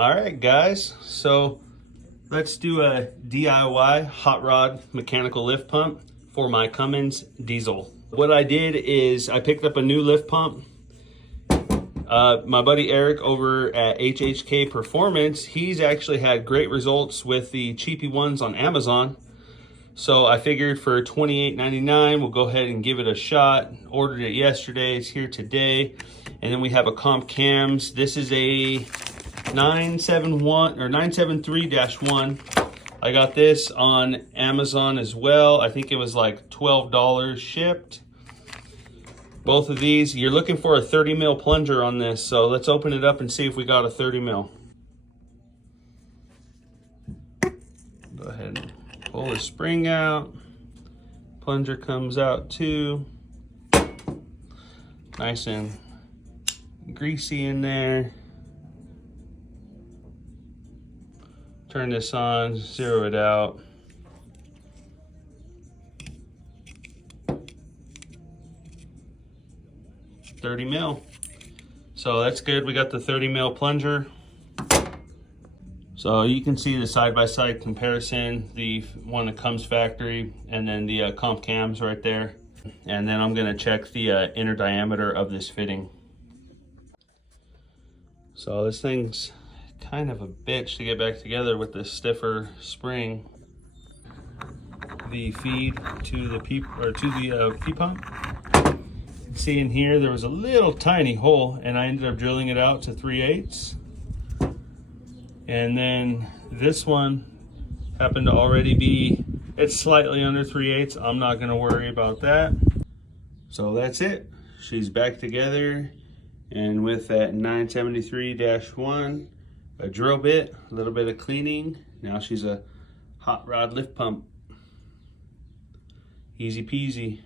All right, guys, so let's do a DIY hot rod mechanical lift pump for my Cummins diesel. What I did is I picked up a new lift pump. My buddy Eric over at HHK Performance, he's actually had great results with the cheapy ones on Amazon. So I figured for $28.99, we'll go ahead and give it a shot. Ordered it yesterday, it's here today. And then we have a comp cams. This is a 971 or 973-1. I got this on Amazon as well. I think it was like $12 shipped. Both of these, you're looking for a 30 mil plunger on this, so let's open it up and see if we got a 30 mil. Go ahead and pull the spring out. Plunger comes out too. Nice and greasy in there. Turn this on, zero it out. $30 mil. So that's good. We got the 30 mil plunger. So you can see the side-by-side comparison, the one that comes factory, and then the comp cams right there. And then I'm gonna check the inner diameter of this fitting. So this thing's kind of a bitch to get back together with this stiffer spring. The feed to the P pump. See in here, there was a little tiny hole, and I ended up drilling it out to 3/8. And then this one happened to already be, it's slightly under 3/8. I'm not gonna worry about that. So that's it. She's back together, and with that 973-1, a drill bit, a little bit of cleaning. Now she's a hot rod lift pump. Easy peasy.